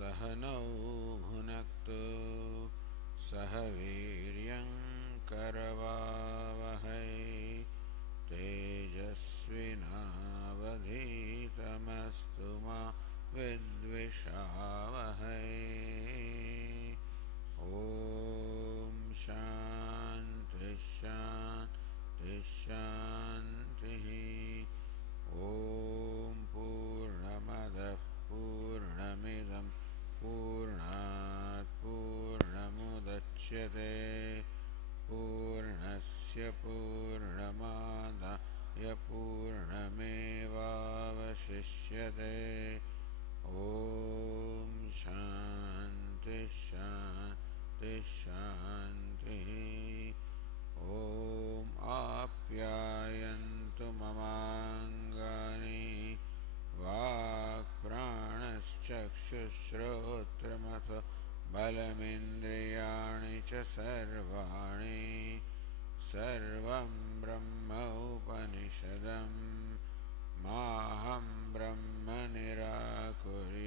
सह नौ भुनक्तु सह वीर्यं करवावहै तेजस्विनावधीतमस्तु मा विद्विषावहै। ॐ शान्ति शान्ति शान्तिः। ॐ पूर्णमदः पूर्णमिदं पूर्णात् पूर्णमुदच्यते पूर्णस्य पूर्णमादाय पूर्णमेवावशिष्यते। ॐ शान्ति शान्ति शान्तिः। ॐ आप्यायन्तु ममाङ्गानि वाक्प्राणश्चक्षुश्रोत्रमथ बलमिन्द्रियाणि च सर्वाणि सर्वं ब्रह्म उपनिषदं माहं ब्रह्म निराकुर्याम्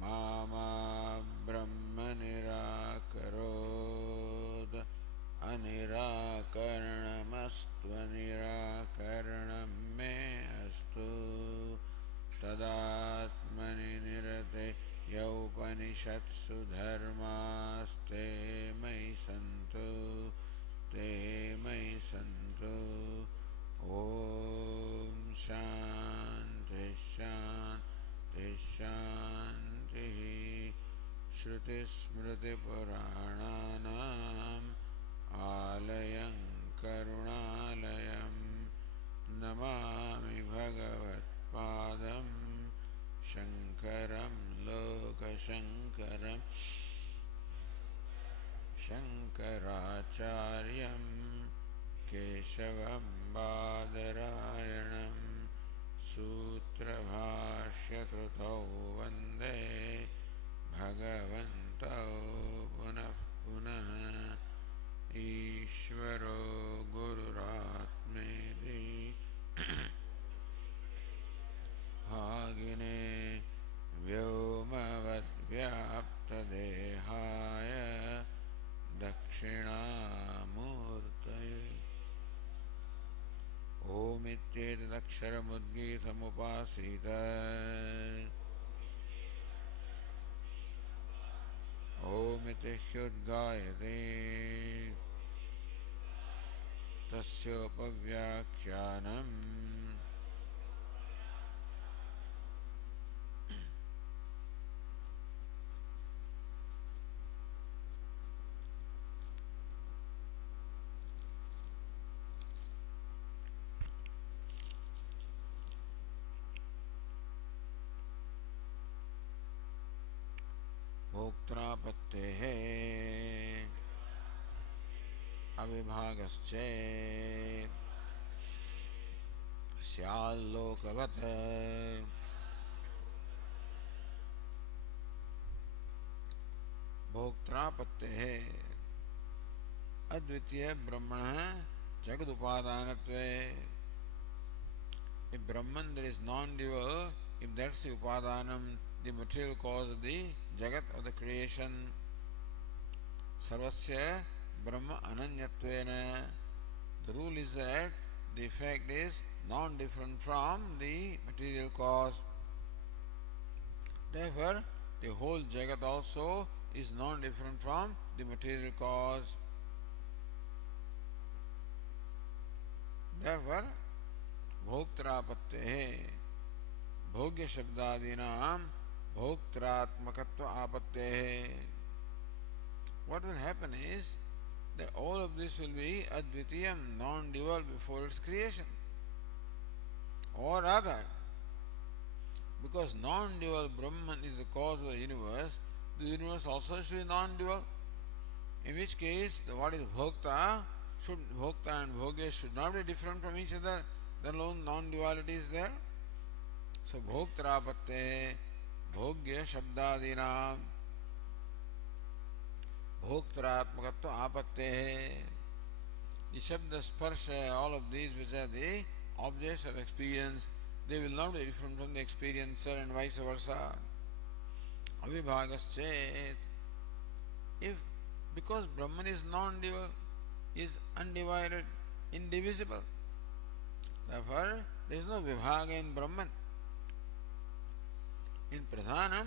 मा ब्रह्म निराकरोत् अनिराकरणमस्त्वनिराकरणं मे अस्तु। तदात्मनि निरते यौपनिषत्सु धर्मास्ते मयि सन्तु ते मयि सन्तु। ॐ शान्ति शान्ति शान्तिः। श्रुतिस्मृतिपुराणानाम् आलयं करुणालयं नमामि भगवत्पादं शङ्करं लोकशङ्करं शङ्कराचार्यं केशवं बादरायणं सूत्रभाष्यकृतौ वन्दे भगवन्तौ पुनः पुनः। ईश्वरो गुरुरात्मेति भागिने व्योमवद्व्याप्तदेहाय दक्षिणामूर्तये। ओमित्येतदक्षरमुद्गीतमुपासीत ओमिति ह्युद्गायते तस्योपव्याख्यानम्। भोक्त्रापत्तेः अविभागश्चेत् स्याल्लोकवत् भोक्त्रापत्तेः अद्वितीय ब्रह्मणः जगदुपादानत्वे। If Brahman there is non-dual, if that's the upadanam, the material cause of the jagat or the creation, sarvasya brahma ananyatvena. The rule is that the effect is non-different from the material cause. Therefore, the whole jagat also is non-different from the material cause. Therefore, भोक्त्रापत्तेः भोग्य शब्दादीनां भोक्त्रात्मकत्व आपत्तेः. What will happen is that all of this will be advitiyam, non-dual before its creation. Or rather, because non-dual Brahman is the cause of the universe also should be non-dual. In which case, what is bhokta and bhogya should not be different from each other. The alone non-duality is there. So bhoktrapatte bhogya shabdadinam bhoktaratmakatva apatte. The shabda sparsha, all of these which are the objects of experience, they will not be different from the experiencer and vice versa. avibhagaschet. If because Brahman is non-dual, is undivided, indivisible, therefore there is no vibhaga in Brahman. In Pradhanam,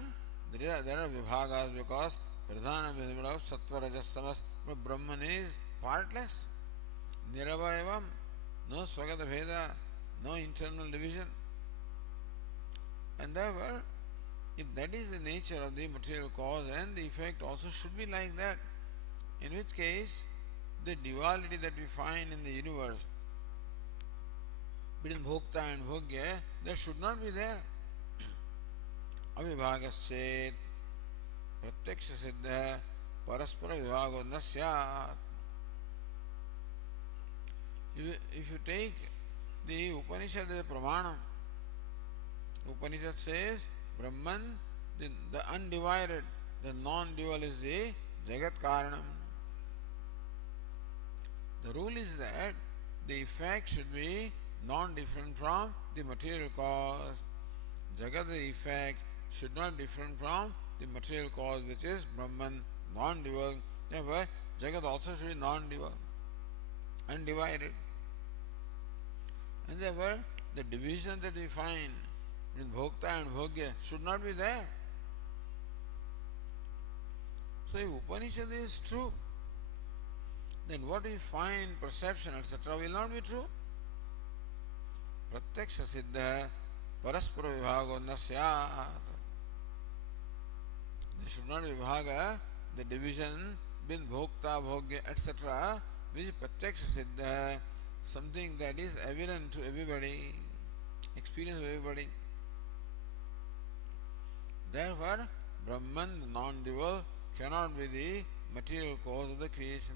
there are vibhagas because Pradhanam is made of Sattva, Rajas, Tamas, but Brahman is partless, Niravayavam, no Swagata Bheda, no internal division. And therefore, if that is the nature of the material cause, and the effect also should be like that, in which case the duality that we find in the universe between Bhokta and Bhogya, that should not be there. Avibhagaschet pratyaksha siddha paraspara vibhago na syat. If you take the Upanishad as a pramanam, Upanishad says Brahman, the undivided, the non-dual is the Jagat Karanam. The rule is that the effect should be non-different from the material cause. Jagat, the effect, should not be different from the material cause, which is Brahman, non-dual. Therefore, Jagat also should be non-dual, undivided. And therefore, the division that we find in Bhokta and Bhogya should not be there. So, if Upanishad is true, then what we find, perception, etc., will not be true. Pratyaksha siddha paraspara vibhago na syat. There should not be vibhaga, the division between Bhokta, Bhogya, etc., which is pratyaksha siddha, something that is evident to everybody, experience of everybody. Therefore, Brahman, the non-dual, cannot be the material cause of the creation.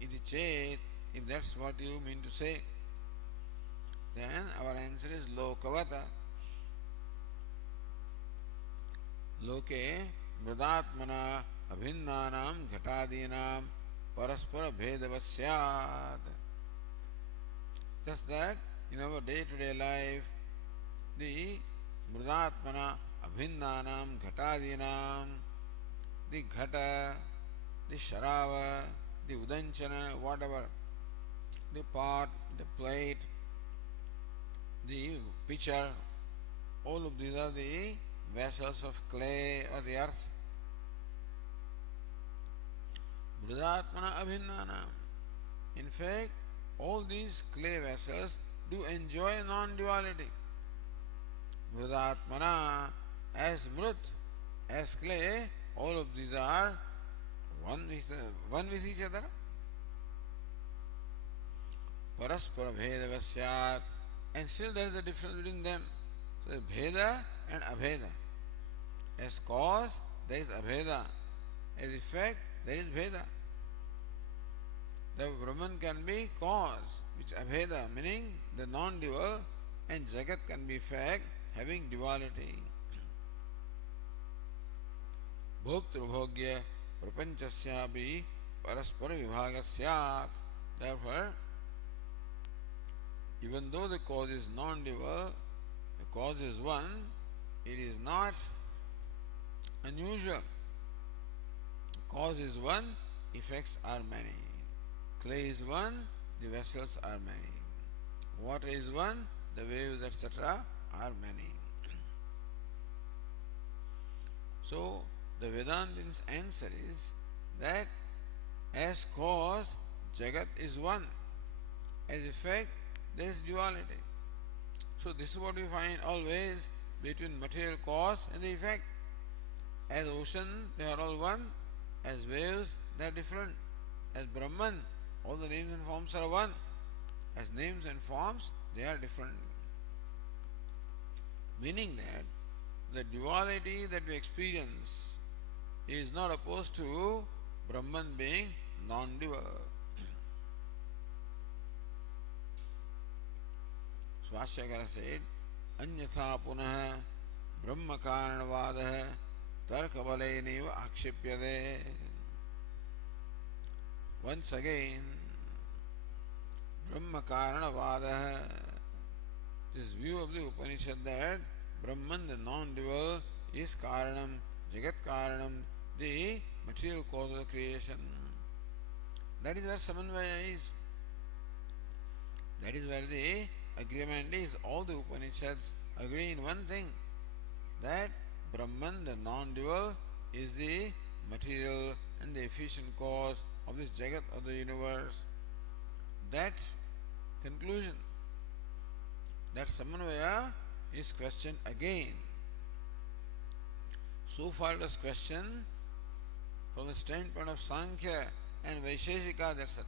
Iti chet, if that's what you mean to say, then our answer is lokavata. Loke mrudatmana abhinnanam ghatadinam paraspara bhedavat syat. Just that in our day-to-day life, the mrudatmana abhinnanam ghatadinam, the ghata, the sharava, the udanchana, whatever, the pot, the plate, the pitcher, all of these are the vessels of clay or the earth. Mrudatmana abhinnanam. In fact, all these clay vessels do enjoy non-duality. Mrudatmana, as mrut, as clay, all of these are one with each other. Paraspara bheda syat, and still there is a difference between them. So bheda and abheda. As cause, there is abheda. As effect, there is bheda. The Brahman can be cause, which abheda, meaning the non-dual, and Jagat can be effect, having duality. Bhoktrubhogya prapanchasyapi paraspara vibhaga syat. Therefore, even though the cause is non-dual, the cause is one, it is not unusual. The cause is one, effects are many. Clay is one, the vessels are many. Water is one, the waves, etc., are many. So, the Vedantin's answer is that as cause, Jagat is one. As effect, there is duality. So this is what we find always between material cause and the effect. As ocean, they are all one. As waves, they are different. As Brahman, all the names and forms are one. As names and forms, they are different. Meaning that the duality that we experience is not opposed to Brahman being non-dual. Swashyakara said, Anyatha punah brahma karanavadaha tarkabaleniva akshipyade. Once again, brahma karanavadaha, this view of the Upanishad that Brahman, the non-dual, is karanam, Jagat Karanam, the material cause of the creation. That is where Samanvaya is. That is where the agreement is. All the Upanishads agree in one thing, that Brahman, the non-dual, is the material and the efficient cause of this Jagat, of the universe. That conclusion, that Samanvaya, is questioned again. So far it was questioned from the standpoint of Sankhya and Vaisheshikas, etc.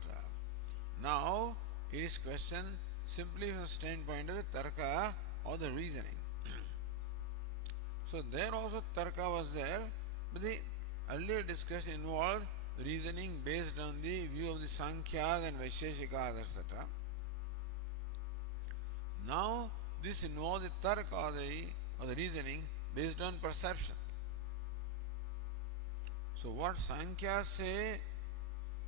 Now it is questioned simply from the standpoint of the Tarka or the reasoning. So there also Tarka was there, but the earlier discussion involved reasoning based on the view of the Sankhyas and Vaisheshikas, etc. Now this involves the Tarka or the reasoning based on perception. So what Sankhya say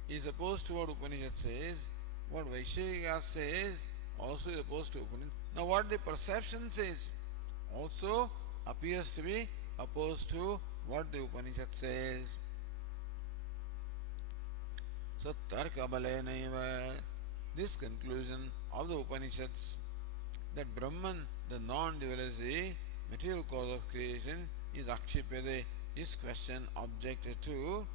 is opposed to what Upanishad says, what Vaisheshika says also is opposed to Upanishad. Now what the perception says also appears to be opposed to what the Upanishad says. So Tarka Balenaiva, this conclusion of the Upanishads, that Brahman, the non-dual, is the material cause of creation, is akshipyade, is questioned, objected to,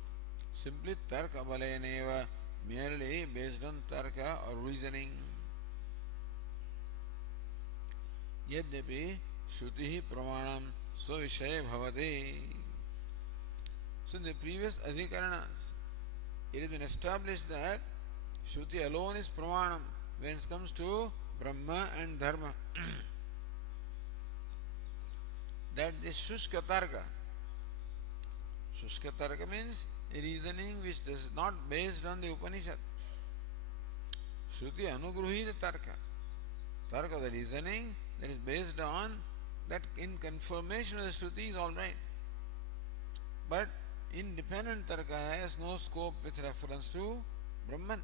simply Tarka Balenaiva, merely based on Tarka or reasoning. Yadyapi Shruti Pramanam Swavishay Bhavati. So in the previous Adhikaranas, it has been established that Shruti alone is Pramanam when it comes to Brahma and Dharma. That this Shushka Tarka means a reasoning which is not based on the Upanishad. Shruti Anugruhita Tarka, the reasoning that is based on that in confirmation of the Shruti is alright. But independent Tarka has no scope with reference to Brahman.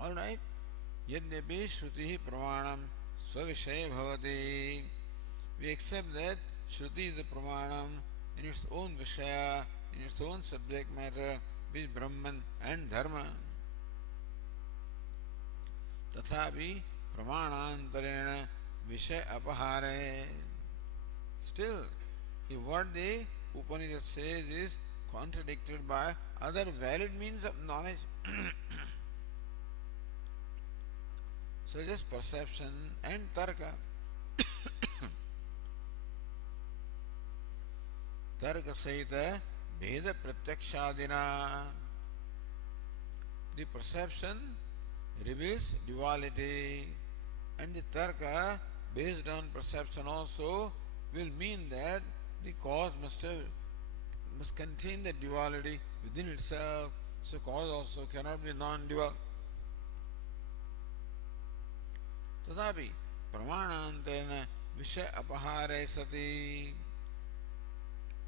Alright? Yadyapi Shruti Pramanam Swavishay Bhavati. We accept that Shruti is the Pramanam in its own Vishaya, in its own subject matter, which is Brahman and Dharma. Tathapi Pramanantarena Vishay Apahare. Still, if what the Upanishad says is contradicted by other valid means of knowledge, such as perception and Tarka, Tarka Sahita Bheda Pratyakshadina. The perception reveals duality, and the Tarka based on perception also will mean that the cause must contain the duality within itself, so cause also cannot be non-dual. Tadapi pramanantena vishay apahare sati.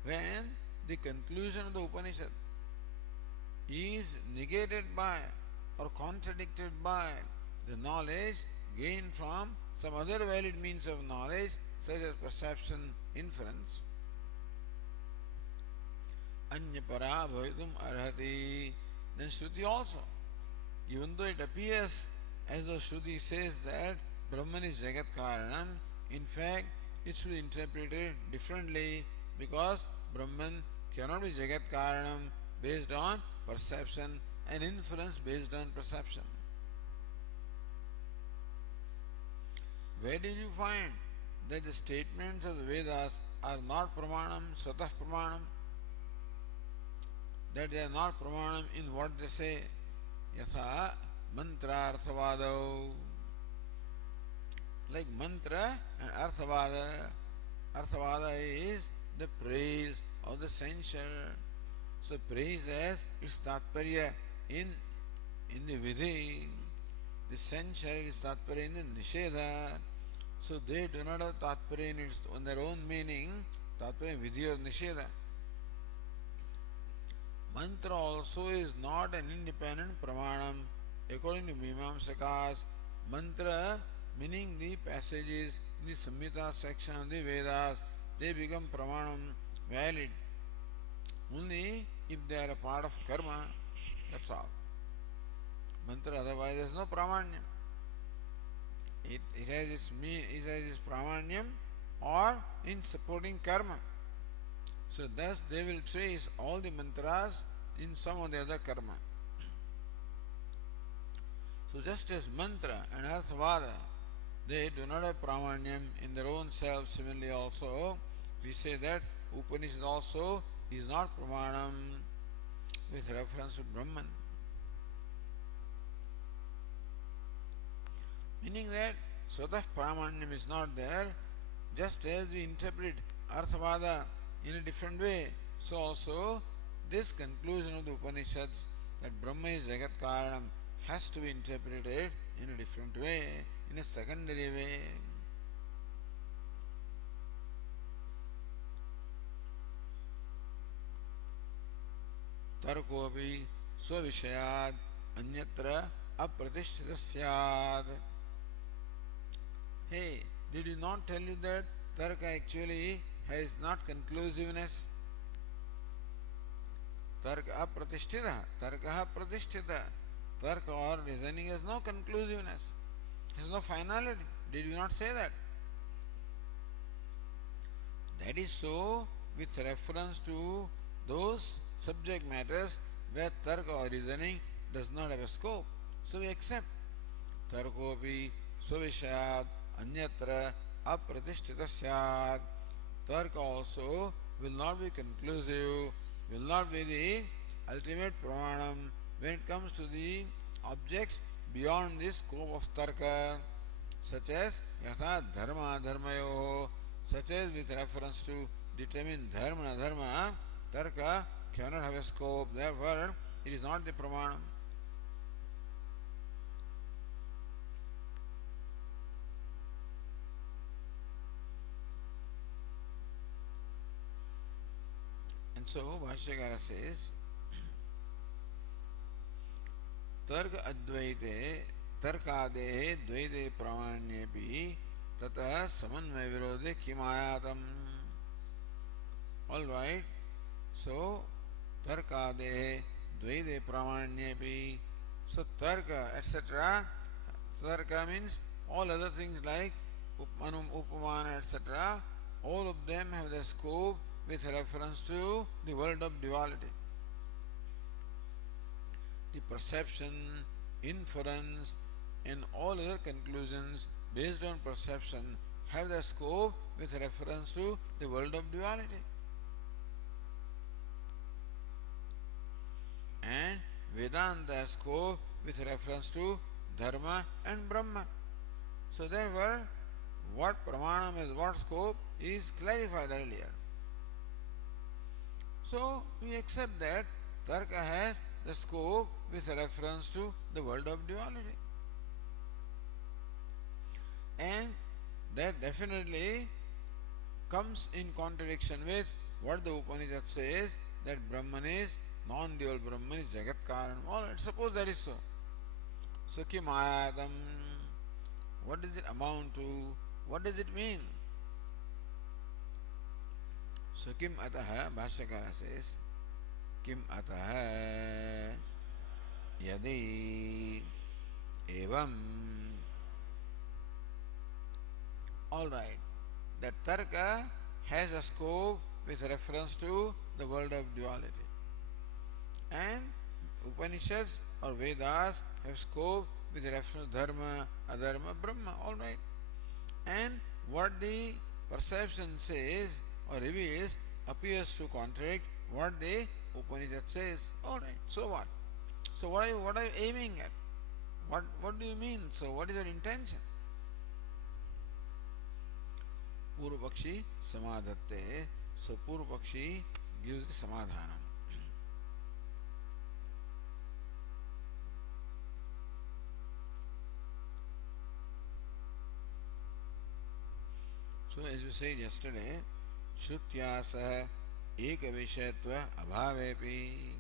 When the conclusion of the Upanishad is negated by or contradicted by the knowledge gained from some other valid means of knowledge, such as perception, inference, anyapara bhavitum arhati, then Shruti also, even though it appears as though Shruti says that Brahman is Jagat Karanam, in fact it should be interpreted differently, because Brahman cannot be Jagat Karanam based on perception and inference based on perception. Where did you find that the statements of the Vedas are not Pramanam, Swatah Pramanam? That they are not Pramanam in what they say. Yatha mantra arthavado. Like mantra and arthavada. Arthavada is the praise or the censure. So praise has its tatparya in the vidhi. The censure is tatparya in the nishedha. So they do not have tatparya in their own meaning, tatparya vidhi or nishedha. Mantra also is not an independent pramanam. According to Mimamsakas, mantra, meaning the passages in the Samhita section of the Vedas, they become pramanam valid only if they are a part of karma. That's all. Mantra otherwise there is no pramanyam. It has its pramanyam or in supporting karma. So thus they will trace all the mantras in some or the other karma. So just as mantra and arthavada, they do not have pramanyam in their own self, similarly also we say that Upanishad also is not pramanam with reference to Brahman. Meaning that Swatah pramanyam is not there, just as we interpret arthavada in a different way, so also this conclusion of the Upanishads that Brahma is Jagat Karanam has to be interpreted in a different way, in a secondary way. Tarkopi svavishayad anyatra apratishthita syad. Hey, did he not tell you that Tarka actually has not conclusiveness? Tarka apratishthita, Tarka pratisthita. Tarka or reasoning has no conclusiveness, has no finality. Did you not say that? That is so with reference to those subject matters where Tarka or reasoning does not have a scope. So we accept. Tarkopi svavishayat anyatra apratishthita syat. Tarka also will not be conclusive, will not be the ultimate pramanam when it comes to the objects beyond the scope of tarka, such as yatha dharma dharmayo, such as with reference to determine dharma and adharma, tarka cannot have a scope, therefore it is not the pramanam. And so Bhashyakara says, तर्क अद्वैते तर्कादेः द्वैते प्रामाण्येपि ततः समन्वय विरोधे किमायातम्. All right, so tarkadeः द्वैते प्रामाण्येपि, so tarka etc. Tarka means all other things like upamana etc. All of them have the scope with reference to the world of duality. The perception, inference, and all other conclusions based on perception have the scope with reference to the world of duality. And Vedanta has scope with reference to Dharma and Brahma. So therefore, what pramanam is what scope is clarified earlier. So we accept that Tarka has the scope with reference to the world of duality. And that definitely comes in contradiction with what the Upanishad says, that Brahman is non-dual, Brahman is Jagat Karanam. Alright, suppose that is so. So kim ayatam, what does it amount to? What does it mean? So kim ataha, Bhashyakara says, kim ataha yadi evam. Alright, that Tarka has a scope with reference to the world of duality. And Upanishads or Vedas have scope with reference to Dharma, Adharma, Brahma. Alright. And what the perception says or reveals appears to contradict what the Upanishad says. Alright, so what? So what are you aiming at? What do you mean? So what is your intention? Purvapakshi samadhatte. So Purvapakshi gives the samadhanam. So as we said yesterday, Shrutya sah eka vishayatva abhavepi.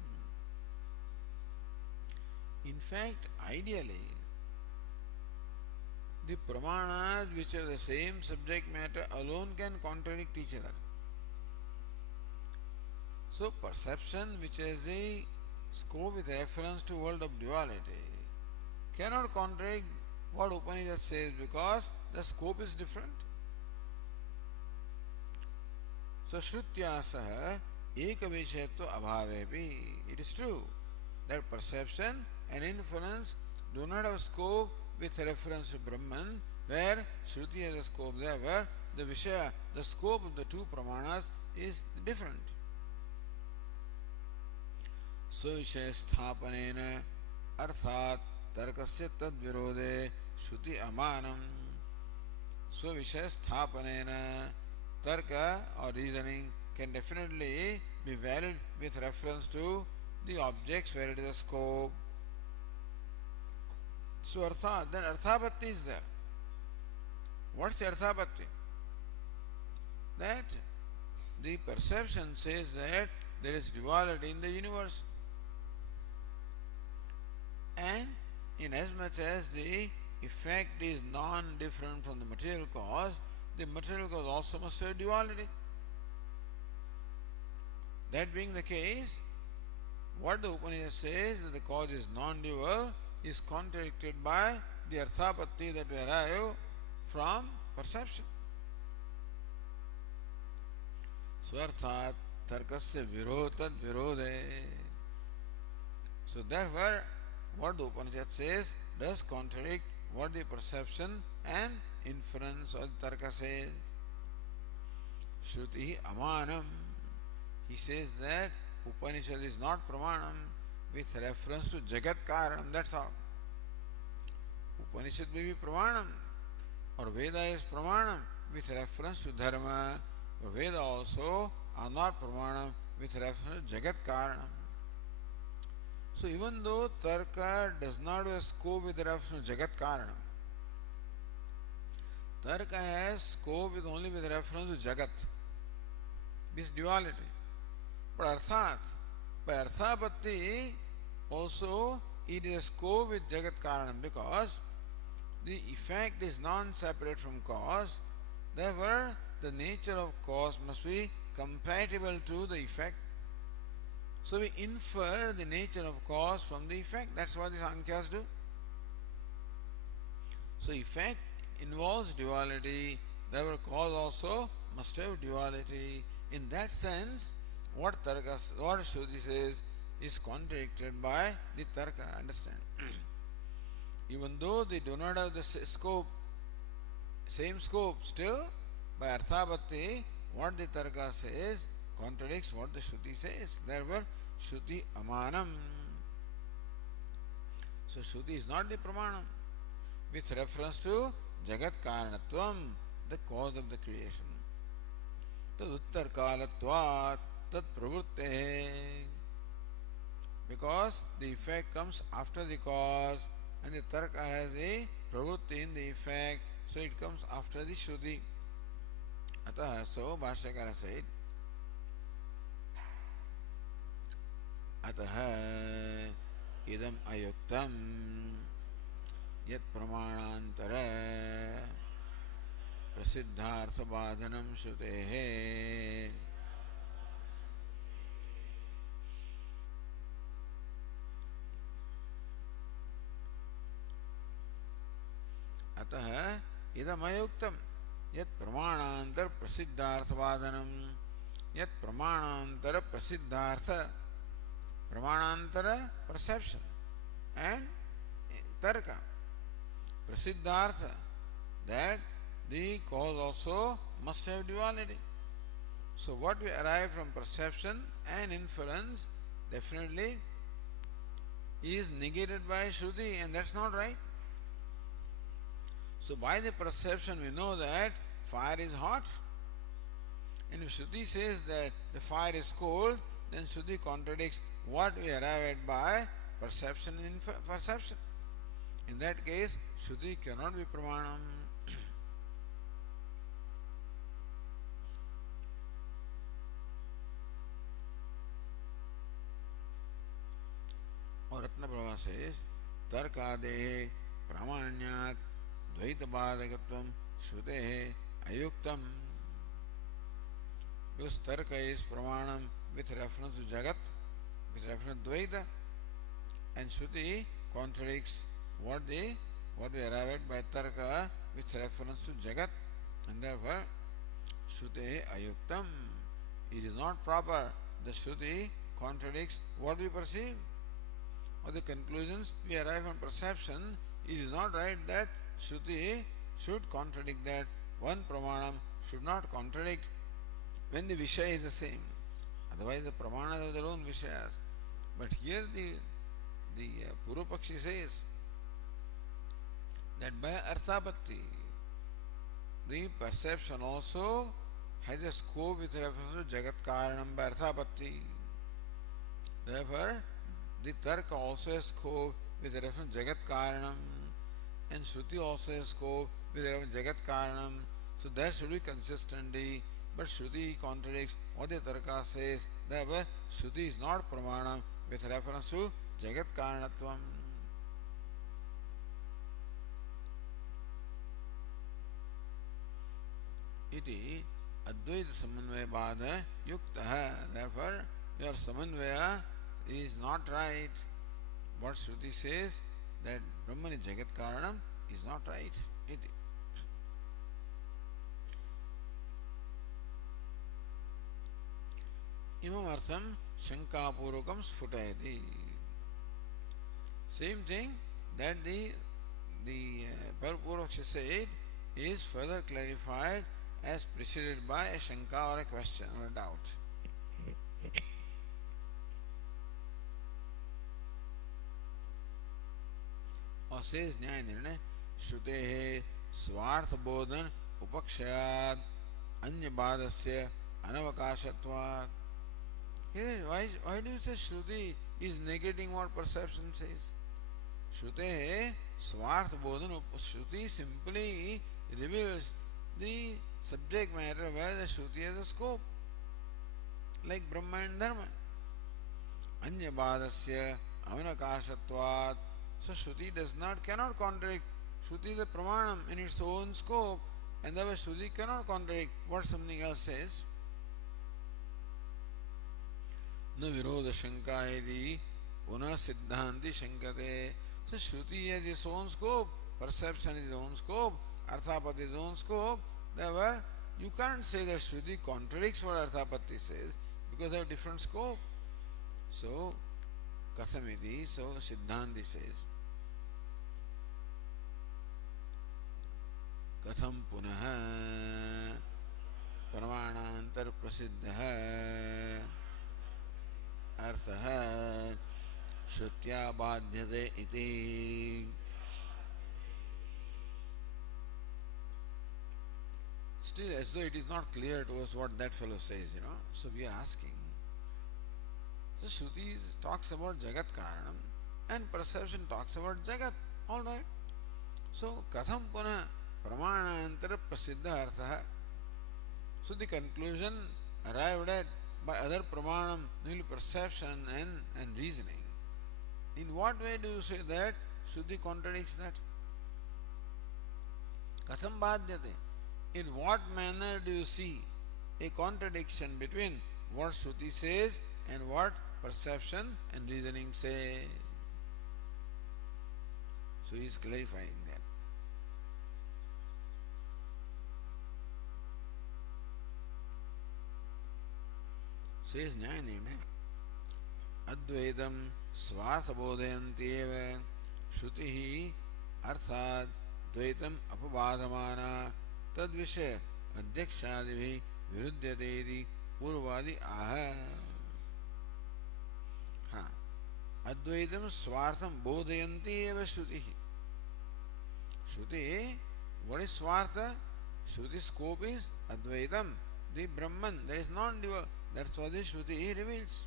In fact, ideally, the pramanas which have the same subject matter alone can contradict each other. So perception which has the scope with reference to world of duality cannot contradict what Upanishad says because the scope is different. So Shrutya Saha Eka Vishayatva Abhavepi. It is true that perception and inference do not have scope with reference to Brahman, where Shruti has a scope there, where the Vishaya, the scope of the two Pramanas is different. स्वविषय स्थापनेन अर्थात तर्कस्य तद्विरोधे श्रुति अमानम स्वविषय स्थापनेन tarka or reasoning can definitely be valid with reference to the objects where it is a scope. So then arthapatti is there. What's the arthapatti? That the perception says that there is duality in the universe. And in as much as the effect is non-different from the material cause, the material cause also must have duality. That being the case, what the Upanishad says that the cause is non-dual is contradicted by the arthapatti that we arrive from perception. Swarthat tarkasya virodhat virode. So therefore, what the Upanishad says does contradict what the perception and inference or tarka says. Shruti amanam. He says that Upanishad is not pramanam with reference to Jagat Karanam, that's all. Upanishad may be pramanam or Veda is pramanam with reference to Dharma, or Veda also are not pramanam with reference to Jagat Karanam. So even though Tarka does not have scope with reference to Jagat Karanam, Tarka has scope with only with reference to Jagat, this duality. But Arthat, by Arthapatti also it is a scope with Jagat Karanam because the effect is non-separate from cause, therefore the nature of cause must be compatible to the effect. So we infer the nature of cause from the effect. That's what the Sankhya's do. So effect involves duality, therefore cause also must have duality. In that sense, what Shruti says is contradicted by the Tarka. Understand? Even though they do not have the same scope, still by Arthapatti, what the Tarka says contradicts what the Shruti says. Therefore, Shruti amanam. So Shruti is not the pramanam with reference to Jagat Karanatvam, the cause of the creation. Tad uttar kalatvat tad pravrutte. Because the effect comes after the cause and the Tarka has a pravrutti in the effect, so it comes after the Shruti. Atah, so Bhashyakara said, Atah idam ayuktam yat pramanantara prasiddhartha badhanam shrutehe. अतः इदमयुक्तम यत् प्रमाणांतर प्रसिद्धार्थवादनम यत् प्रमाणांतर प्रसिद्धार्थ प्रमाणांतर perception and tarka prasiddhartha that the cause also must have duality. So what we arrive from perception and inference definitely is negated by Shruti, and that's not right. So by the perception we know that fire is hot. And if Shruti says that the fire is cold, then Shruti contradicts what we arrive at by perception and perception. In that case, Shruti cannot be pramanam. Or Ratnaprabha says, Tarkade pramanyat Dvaita-bādhakatvam shrutehe ayuktam. Because tarka is pramanam with reference to Jagat, with reference to Dvaita, and Shruti contradicts what we arrive at by Tarka with reference to Jagat, and therefore Shruti ayuktam. It is not proper. The Shruti contradicts what we perceive, or the conclusions we arrive from perception. It is not right that Shruti should contradict that. One pramanam should not contradict when the Vishaya is the same. Otherwise, the pramanas have their own Vishayas. But here the Purvapakshi says that by Arthapatti, the perception also has a scope with reference to Jagat Karanam by Arthapatti. Therefore, the Tarka also has scope with reference to Jagat Karanam, and Shruti also has scope with reference to Jagat Karanam. So there should be consistency, but Shruti contradicts what the Tarka says. Therefore, Shruti is not Pramanam with reference to Jagat Karanatvam. Iti Advaita Samanvaya Bada Yuktaha. Therefore, your Samanvaya is not right. What Shruti says that Brahman is Jagat Karanam is not right. Iti. Imam Artham Shankapurukam Sphutayati. Same thing that the Purvapakshi said is further clarified as preceded by a Shanka or a question or a doubt. और says न्याय निर्णय श्रुते स्वार्थ बोधन उपक्षयाद अन्य बाधस्य अनवकाशत्वात्. Why do you say Shruti is negating what perception says? Shruti Swarth Bodhan. Shruti simply reveals the subject matter where the Shruti has a scope, like Brahma and Dharma. Anya Badasya Avanakashatvat. So Shruti cannot contradict. Shruti is a Pramanam in its own scope, and therefore Shruti cannot contradict what something else says. न विरोध शंका यदि पुनः सिद्धांति शंकते. So Shruti has its own scope, perception is its own scope, Arthapatti is its own scope. Therefore, you can't say that Shruti contradicts what Arthapatti says because they have different scope. So, Kathamiti, so Siddhanti says, Katham punaha Pramāṇāntar prasiddhaha अर्थः श्रुत्या बाध्यते इति. Still, as though it is not clear to us what that fellow says, So we are asking. So Shruti talks about Jagat Karanam and perception talks about Jagat. Alright. So Katham Puna Pramāṇāntara Prasiddha Artha. So the conclusion arrived at by other pramanam, namely perception and reasoning. In what way do you say that Shruti contradicts that? Katham badhyate. In what manner do you see a contradiction between what Shruti says and what perception and reasoning say? So he is clarifying that. Says न्याय निर्णय अद्वैतम स्वार्थ बोधयन्ति एव श्रुति अर्थात द्वैतम अपबाधमाना तद्विषय अध्यक्षादिभिः विरुध्यते इति पूर्वादि आह. हाँ, अद्वैतम स्वार्थम बोधयन्ति एव श्रुति. Shruti, what is Swartha? Shruti scope is Advaitam, the Brahman, that is non-dual. That's what the Shruti reveals.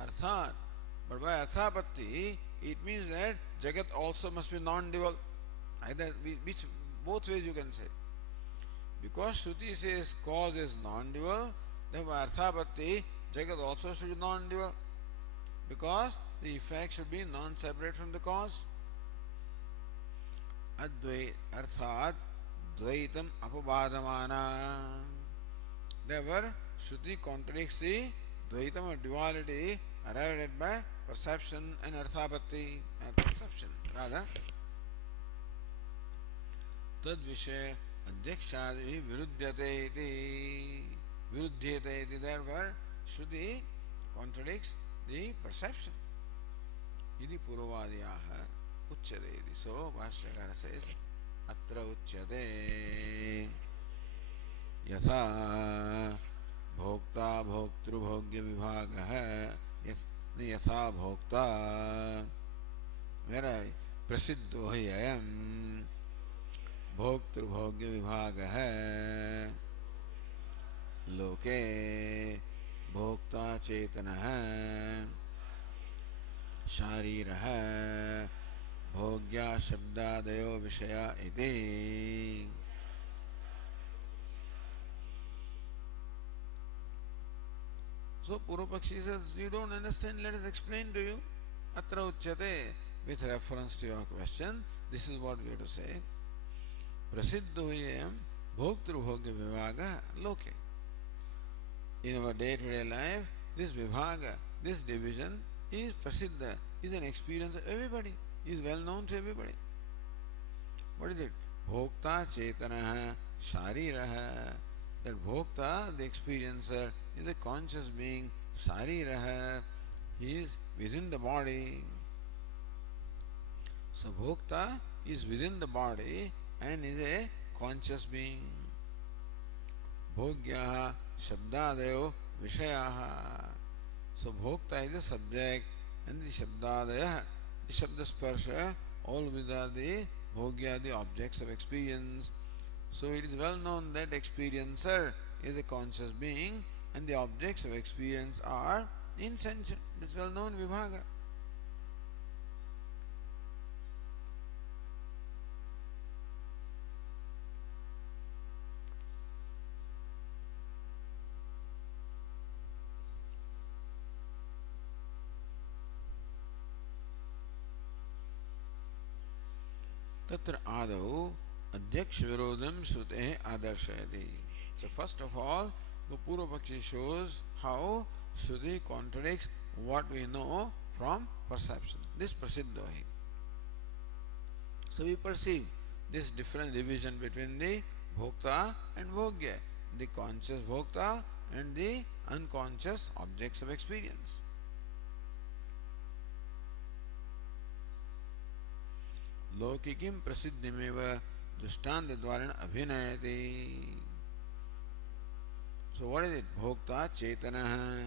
Arthat, but by Arthapatti, it means that Jagat also must be non-dual. Either, which both ways you can say. Because Shruti says cause is non-dual, therefore Arthapatti, Jagat also should be non-dual. Because the effect should be non-separate from the cause. Advait, Arthat, Dvaitam Apabadamana. Therefore, Shruti contradicts the Dvaitam or duality arrived at by perception and Arthapatti and perception. Rather, Tad Vishay Adhyakshadi Viruddhyate iti Viruddhyate iti. Therefore, Shruti contradicts the perception. Iti Purvadiyaha Uchyate iti. So, Bhashyakara says, Atra Uchyate यथा भोक्ता भोक्तृभोग्य विभाग है यथा भोक्ता मेरा प्रसिद्धो ही अयम भोक्तृभोग्य विभाग है लोके भोक्ता चेतन है शारीर है भोग्या शब्दादयो विषया इति. So Purvapakshi says, you don't understand, let us explain to you. Atra uchyate, with reference to your question, this is what we have to say. Prasiddhoyam bhoktru bhogya vibhaga loke. In our day-to-day life, this vibhaga, this division is prasiddha, is an experience of everybody, is well known to everybody. What is it? Bhokta chetanaha shariraha. That bhokta, the experiencer, is a conscious being. Sariraha, he is within the body. So bhokta is within the body and is a conscious being. Bhogyaha shabdadayo vishayaha. So bhokta is the subject and the shabdadaya, the shabdasparsha, all with are the bhogya, the objects of experience. So it is well known that experiencer is a conscious being and the objects of experience are insentient. It is well known vibhaga. Tatra adau Adhyaksh Virodham Sute Adarshayati. So first of all, the Purvapakshi shows how Shruti contradicts what we know from perception. This prasiddhohi. So we perceive this different division between the bhokta and bhogya, the conscious bhokta and the unconscious objects of experience. Lokikim prasiddhimeva Drishtanta dvarana abhinayati. So what is it? Bhokta chetanaha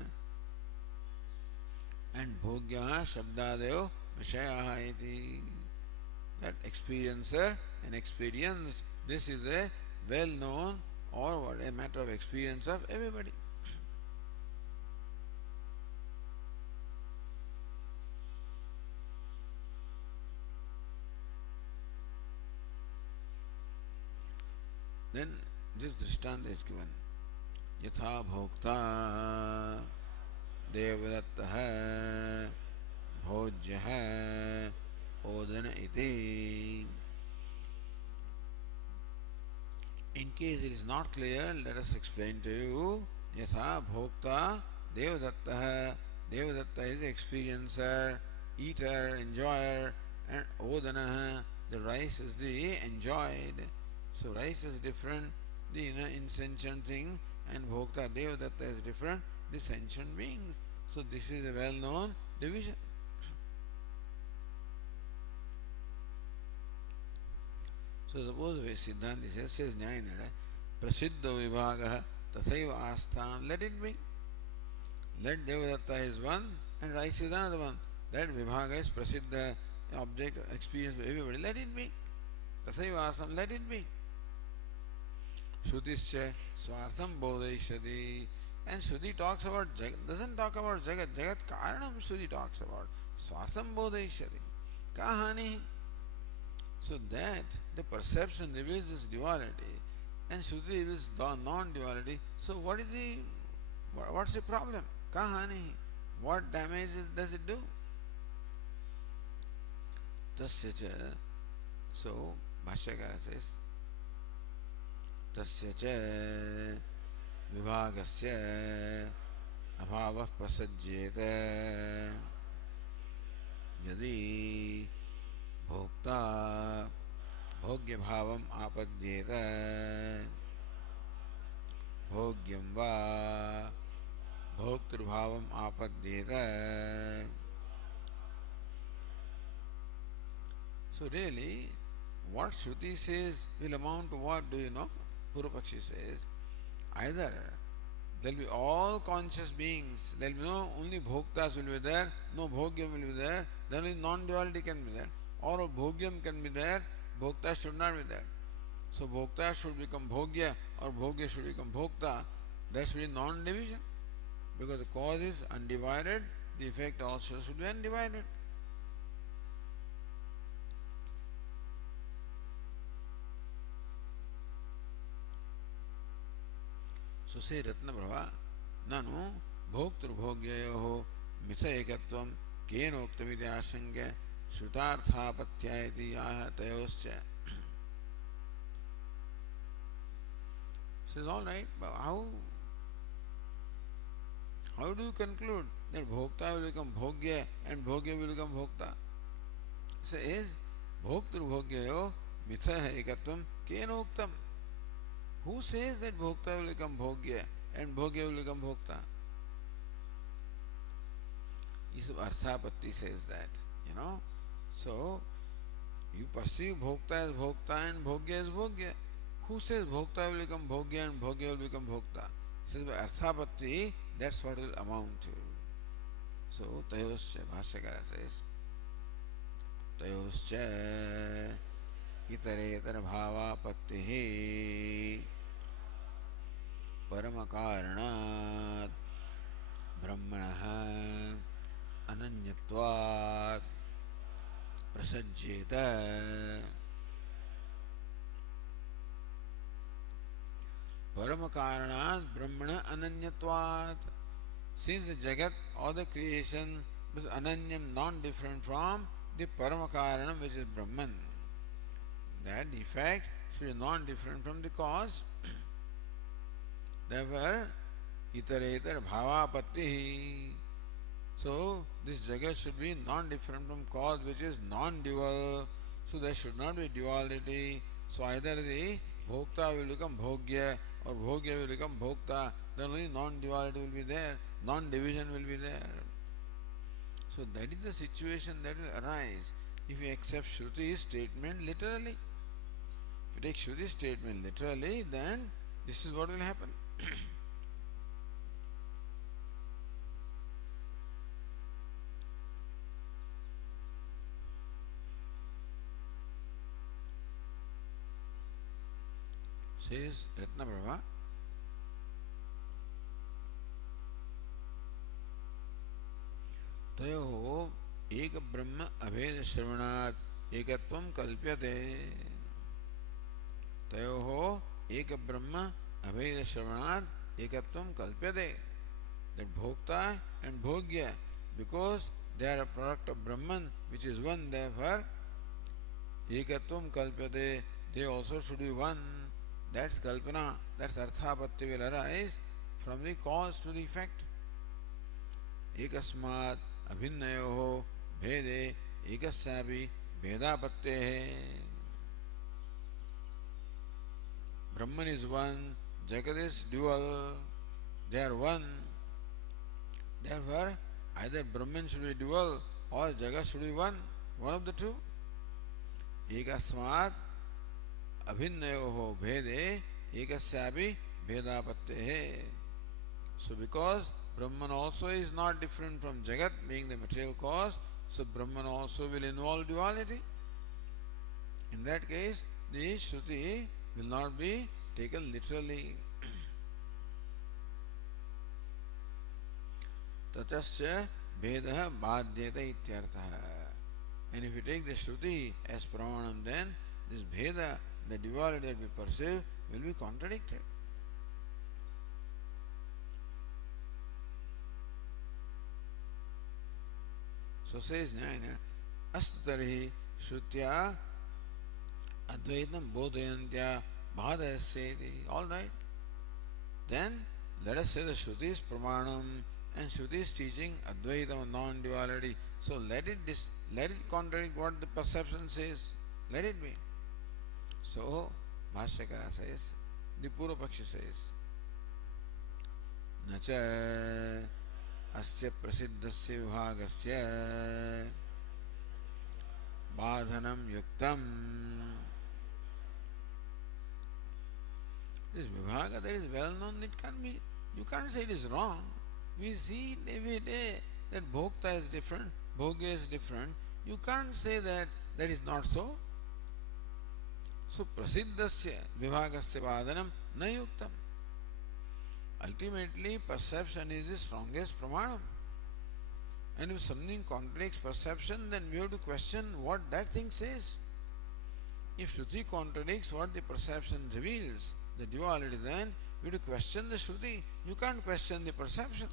and bhogya shabdadayo vishayaha iti. That experiencer and experienced, this is a well known or what a matter of experience of everybody. Then this drishtanta is given. Yatha bhokta devadattaha bhojyaha odana iti. In case it is not clear, let us explain to you. Yatha bhokta devadattaha. Devadatta is experiencer, eater, enjoyer, and odana, the rice is the enjoyed. So rice is different, the insentient thing, and bhokta devadatta is different, the sentient beings. So this is a well-known division. So suppose Siddhanti says Nyayanada, Prasiddha Vibhagaha Tathaiva Astham, let it be. Let devadatta is one and rice is another one. That Vibhaga is Prasiddha, object, experience of everybody, let it be. Tathaiva Astham, let it be. Shrutischa Swartham Bodhishati. And Shruti talks about Jagat, doesn't talk about Jagat. Jagat Karanam Shruti talks about. Swartham Bodhishati. Kahani. So that the perception reveals this duality and Shruti reveals non-duality. So what's the problem? Kahani. What damage does it do? Tasya. So Bhashyakara says Tasya विभागस्य अभावः प्रसज्येत यदि भोक्ता भोग्य भावम् आपद्येत भोग्यं वा भोक्तृभावम् आपद्येत. So really, what Shruti says will amount to what, do you know? Purupakshi says, either there will be all conscious beings, there will be no only bhoktas will be there, no bhogyam will be there, then only non-duality can be there, or bhogyam can be there, bhokta should not be there. So bhokta should become bhogya or bhogya should become bhokta. That should be non-division. Because the cause is undivided, the effect also should be undivided. So say Ratnaprabha, nanu bhoktrurbhogyayoho mitha ekatvam kenoktamiti asangya shutarthapathyayati aha tayoscha. Says, all right, but how do you conclude that bhokta will become bhogya and bhogya will become bhokta? Says, bhoktrurbhogyayo mitha ekatvam kenoktam. Who says that bhokta will become bhogya and bhogya will become bhokta? Isab Arthapatti says that, you know. So, you perceive bhokta as bhokta and bhogya as bhogya. Who says bhokta will become bhogya and bhogya will become bhokta? Says by Arthapatti, that's what it will amount to. So, Tayoscha, Bhashyakara says, Tayoscha itaretar bhavapattihi परमकारणा ब्रह्मणः अनन्यत्वात् प्रसज्येत. परमकारणात् ब्रह्मण अनन्यत्वात्. Since the Jagat or the creation is ananyam, non-different from the Paramakaranam which is Brahman, that effect should be non-different from the cause. Therefore, itaretar bhavapatti. So, this Jagat should be non-different from cause which is non-dual. So, there should not be duality. So, either the bhokta will become bhogya or bhogya will become bhokta. Then only non-duality will be there. Non-division will be there. So, that is the situation that will arise if you accept Shruti's statement literally. If you take Shruti's statement literally, then this is what will happen. Says Ratnaprabha, तयोः एक ब्रह्म अभेद श्रवणात् एकत्वं कल्प्यते. तयोः एक ब्रह्म अभेद श्रवणात् ekatvam kalpyate. That bhokta and bhogya, because they are a product of Brahman, which is one, therefore ekatvam kalpyate, they also should be one. That's kalpana, that's arthapatti will arise from the cause to the effect. Ekasmat abhinnayoho bhede ekasyapi bhedapattehe. Brahman is one, Jagat is dual, they are one. Therefore, either Brahman should be dual or Jagat should be one of the two. Ekasmat abhinnayoho bhede ekasyapi bhedapattehe. So because Brahman also is not different from Jagat, being the material cause, so Brahman also will involve duality. In that case, the Shruti will not be taken literally. Tatasya Vedaha Bhadyata Ityartha. And if you take the Shruti as Pramanam, then this Veda, the duality that we perceive, will be contradicted. So says Nyayana, Astatarihi Shrutya Advaitam Bodhayantya Bhadayasyeti. All right. Then let us say the Shruti is Pramanam and Shruti is teaching Advaita or non-duality. So let it contradict what the perception says. Let it be. So Bhashyakara says, the Purva Paksha says, न च अस्य प्रसिद्धस्य विभागस्य बाधनं युक्तम्. This vibhaga that is well known, it can't be, you can't say it is wrong. We see it every day that bhokta is different, bhogya is different. You can't say that that is not so. So prasiddhasya vibhagasya vadanam na yuktam. Ultimately, perception is the strongest pramanam. And if something contradicts perception, then we have to question what that thing says. If Shruti contradicts what the perception reveals, the duality, then we have to question the Shruti. You can't question the perception.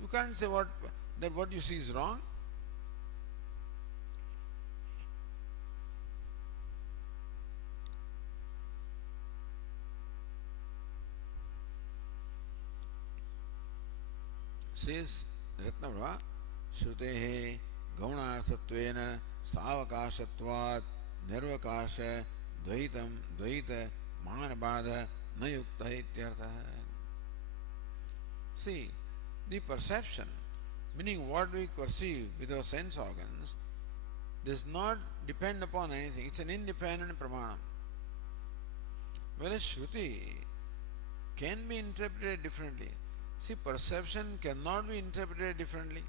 You can't say that what you see is wrong. Says Ratnavra, Shrutehe gaunarthatvena savakashatvat nirvakasha dvaitam dvaita manabadha na yukta ityartha. See, the perception, meaning what we perceive with our sense organs, does not depend upon anything. It's an independent pramanam. Whereas Shruti can be interpreted differently. See, perception cannot be interpreted differently.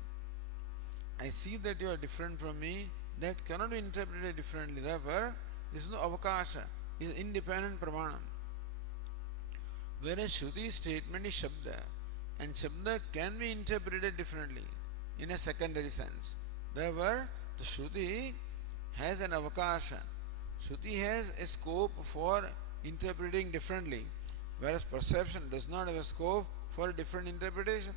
I see that you are different from me, that cannot be interpreted differently. Therefore, there is no avakasha, it is independent pramanam. Whereas Shruti statement is Shabda, and Shabda can be interpreted differently in a secondary sense. Therefore, the Shruti has an avakasha. Shruti has a scope for interpreting differently, whereas perception does not have a scope for a different interpretation.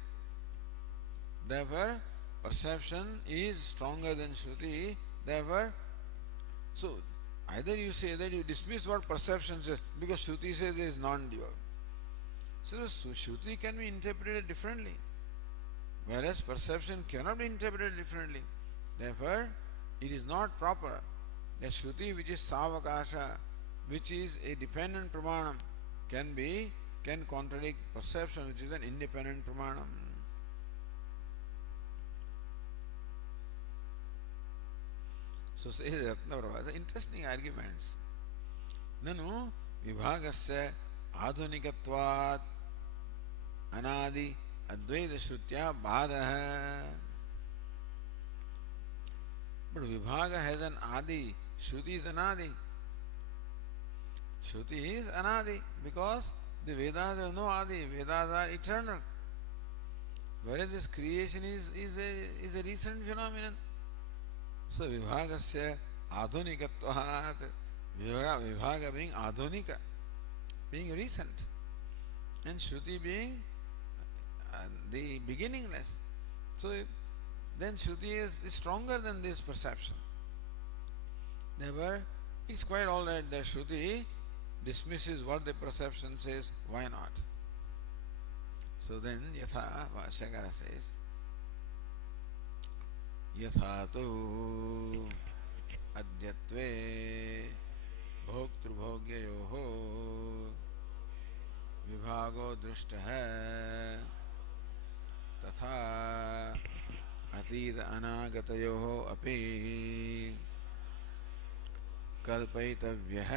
Therefore, perception is stronger than Shruti. Therefore, so either you say that you dismiss what perception says because Shruti says it is non-dual. So Shruti can be interpreted differently, whereas perception cannot be interpreted differently. Therefore, it is not proper that Shruti, which is savakasha, which is a dependent pramanam, can contradict perception, which is an independent pramanam. So says Ratnaprabha, interesting arguments. Nanu vibhagasya adhunikatvat anadi advaita shrutya bhadaha. But vibhaga has an adi, Shruti is anadi. Shruti is anadi because the Vedas have no adi, Vedas are eternal. Whereas this creation is a recent phenomenon. So vibhagasya adhunikatvat, vibhaga being adhunika, being recent, and Shruti being the beginningless. So then Shruti is stronger than this perception. Therefore, it's quite alright that Shruti dismisses what the perception says. Why not? So then, Yatha Vashyakara says, Yatha tu adyatve bhoktru-bhogyayoho vibhago drishtaha तथा अतीत अनागतयोः अपि कल्पयितव्यः.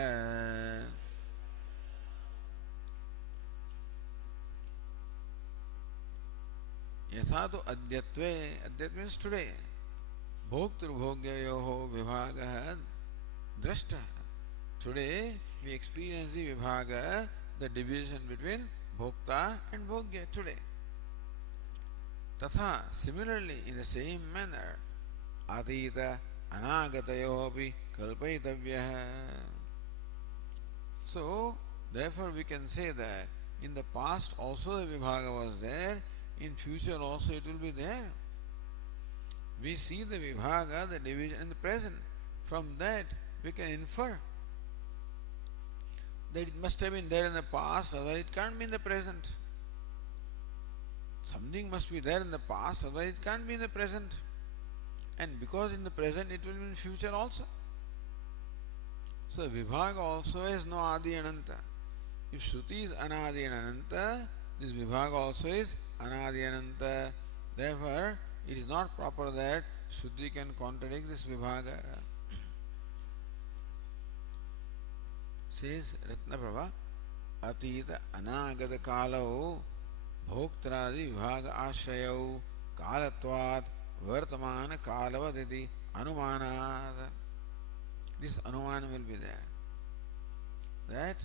यथा तो अद्यत्वे, अद्यत्वे means today, भोक्तृभोग्ययोः विभागः दृष्टः. Today we experience the vibhaga, the division between bhokta and bhogya today. Tatha, similarly, in the same manner, atita anagatayoh api kalpayitavyah. So, therefore we can say that in the past also the vibhaga was there, in future also it will be there. We see the vibhaga, the division in the present. From that we can infer that it must have been there in the past, otherwise it can't be in the present. something must be there in the past, otherwise it can't be in the present. And because in the present it will be in future also. So Vibhaga also has no Adi Ananta. If Shruti is Anadi and Ananta, this Vibhaga also is Anadi Ananta. Therefore, it is not proper that Shruti can contradict this Vibhaga. Says Ratnaprabha, Atita Anagata Kalau Bhoktradi Vibhaga Ashrayau Kalatvat Vartamana Kalavaditi Anumanad. This Anuman will be there. That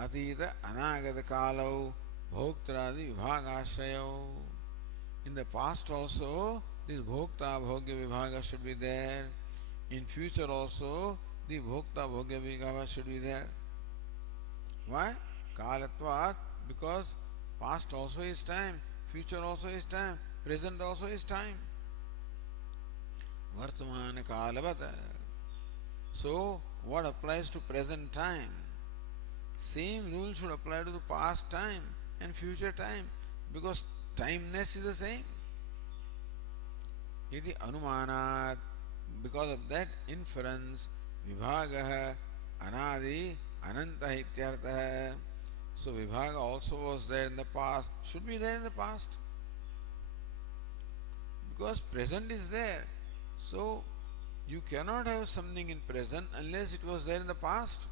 Atita Anagata Kalau Bhoktradi Vibhagashrayau. In the past also, this Bhokta Bhogya Vibhaga should be there. In future also, the Bhokta Bhogya Vibhaga should be there. Why? Kalatvat, because past also is time, future also is time, present also is time. Vartamana Kalavata. So, what applies to present time? Same rule should apply to the past time and future time, because timeness is the same. Iti anumanat, because of that inference, vibhagaha anadi ananta ityartha. So vibhaga also was there in the past, should be there in the past, because present is there. So you cannot have something in present unless it was there in the past.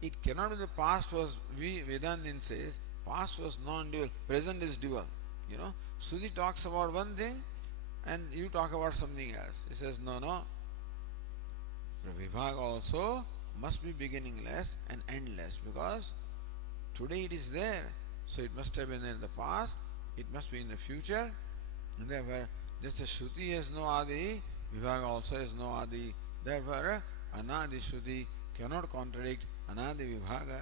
It cannot be the past was, Vedantin says, past was non-dual, present is dual. You know, Shruti talks about one thing and you talk about something else. He says, no. Vibhaga also must be beginningless and endless, because today it is there, so it must have been in the past, it must be in the future, and therefore just as Shruti has no Adi, Vibhaga also has no Adi. Therefore, Anadi Shruti cannot contradict Anadi Vibhaga,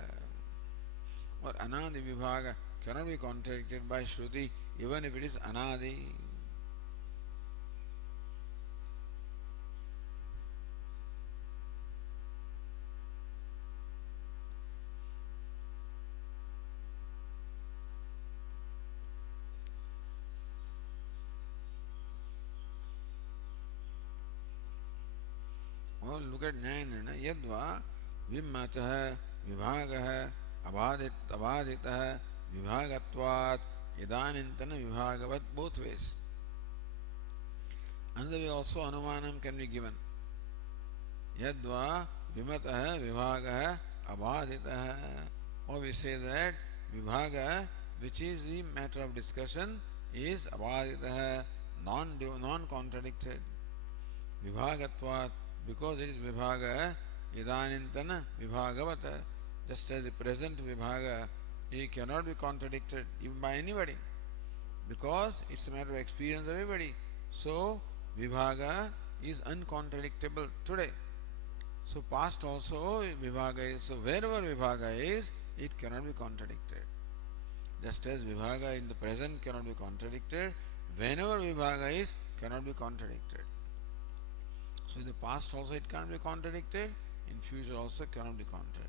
or Anadi Vibhaga cannot be contradicted by Shruti even if it is Anadi. Oh, look at 9. Yadva Vimmatah Vibhagah Abhaditah Vibhagatvat Idanintana Vibhagavat, both ways. Another way also Anumanam can be given. Yadva Vimatah Vibhagah Abhaditah. Or we say that Vibhaga, which is the matter of discussion, is Abhaditah, non-contradicted. Vibhagatvat, because it is Vibhaga, Idanintana Vibhagavata. Just as the present Vibhaga, it cannot be contradicted even by anybody, because it's a matter of experience of everybody. So Vibhaga is uncontradictable today. So past also Vibhaga is, so wherever Vibhaga is, it cannot be contradicted. Just as Vibhaga in the present cannot be contradicted, whenever Vibhaga is, cannot be contradicted. So in the past also it cannot be contradicted, in future also cannot be contradicted.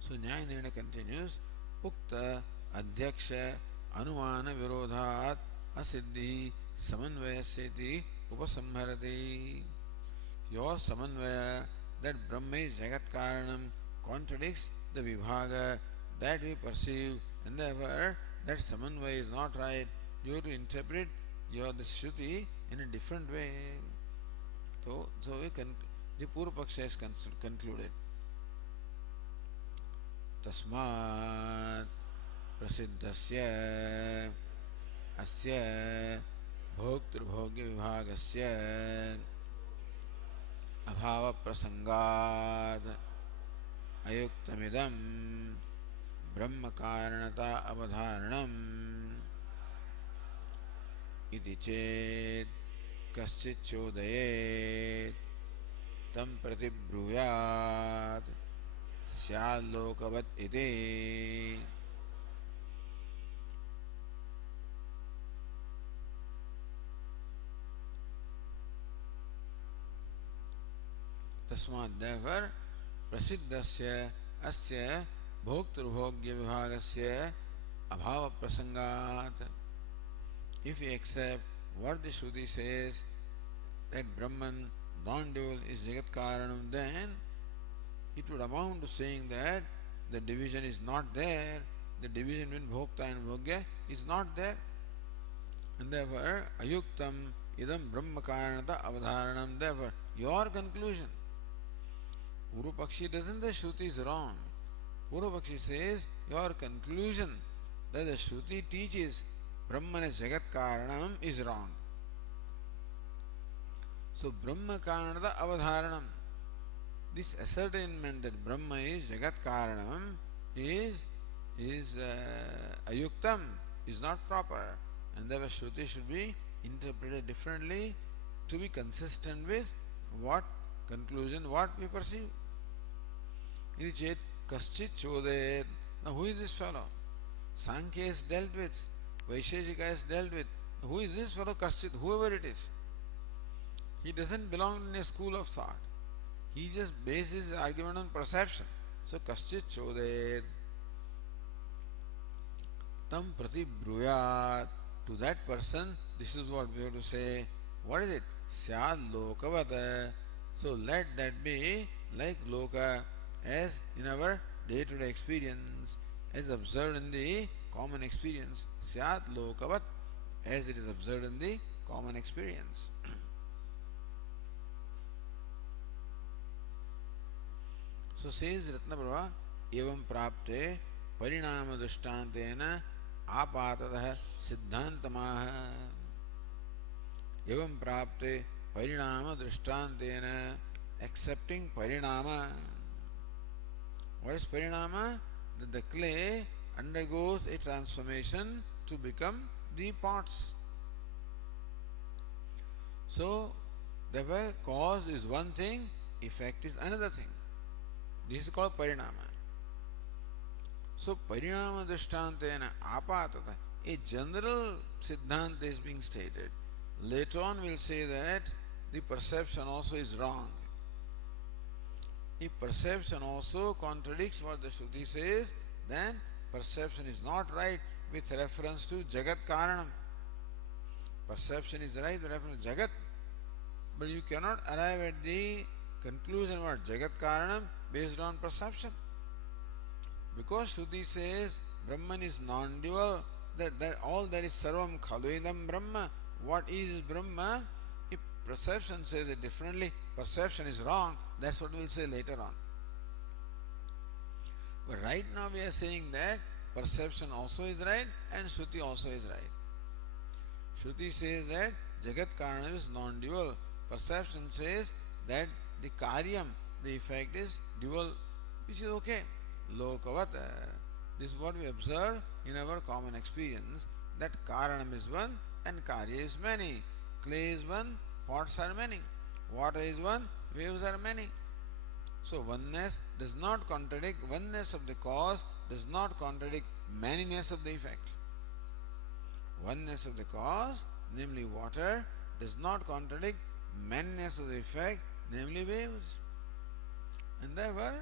So Nyaya Nirnaya continues, Ukta Adhyaksha Anumana Virodhat Asiddhi Samanvayasyati Upasamharati. Your Samanvaya, that Brahma is Jagat Karanam, contradicts the Vibhaga that we perceive, and therefore that Samanvaya is not right. You have to interpret the Shruti in a different way. So the Purva Paksha is concluded. Tasmat prasiddhasya asya bhoktrbhogya vibhagasya abhava prasangad ayuktamidam brahma karanata avadharanam iti chet kaschit chodayet tam pratibhruyat Syalokavat iti. Tasmad, therefore, prasiddhasya asya भोक्तृभोग्य विभागस्य अभाव प्रसंगात. If we accept what the Shruti says, that Brahman, non-dual, is Jagat Karanam, then it would amount to saying that the division is not there, the division between Bhokta and Bhogya is not there. And therefore, Ayuktam idam Brahma Karanata Avadharanam. Therefore, your conclusion, Purupakshi doesn't say Shruti is wrong. Purupakshi says your conclusion that the Shruti teaches Brahman is Jagat Karanam is wrong. So, Brahma Karanata Avadharanam, this ascertainment that Brahma is Jagat Karanam is ayuktam, is not proper, and therefore Shruti should be interpreted differently to be consistent with what conclusion, what we perceive. Iti chet kaschit chodayet. Now who is this fellow? Sankhya is dealt with, Vaisheshika is dealt with. Who is this fellow kaschit? Whoever it is. He doesn't belong in a school of thought. He just bases his argument on perception. So kaschit chodayet. Tam prati bruyat. To that person, this is what we have to say. What is it? Syad lokavata. So let that be like loka, as in our day-to-day experience, as observed in the common experience. Syad lokavat, as it is observed in the common experience. So says Ratnaprabha, evam prapte parinama drishtantena apatataha siddhantamaha. Evam prapte parinama drishtantena, accepting parinama. What is parinama? That the clay undergoes a transformation to become the pots. So, the cause is one thing, effect is another thing. This is called parinama. So, parinama drishtantena apatata, a general siddhanta is being stated. Later on we will say that the perception also is wrong. If perception also contradicts what the Shruti says, then perception is not right with reference to Jagat Karanam. Perception is right with reference to Jagat, but you cannot arrive at the conclusion about Jagat Karanam based on perception. Because Shruti says Brahman is non-dual, that all that is Sarvam Khaluidam Brahma. What is Brahma? If perception says it differently, perception is wrong. That's what we'll say later on. But right now we are saying that perception also is right and Shruti also is right. Shruti says that Jagat Karanam is non-dual. Perception says that the Karyam, the effect is dual, which is okay. Lokavata. This is what we observe in our common experience, that Karanam is one and Karya is many. Clay is one, pots are many. Water is one, waves are many. So oneness does not contradict, oneness of the cause does not contradict manyness of the effect. Oneness of the cause, namely water, does not contradict manyness of the effect, namely waves. And therefore,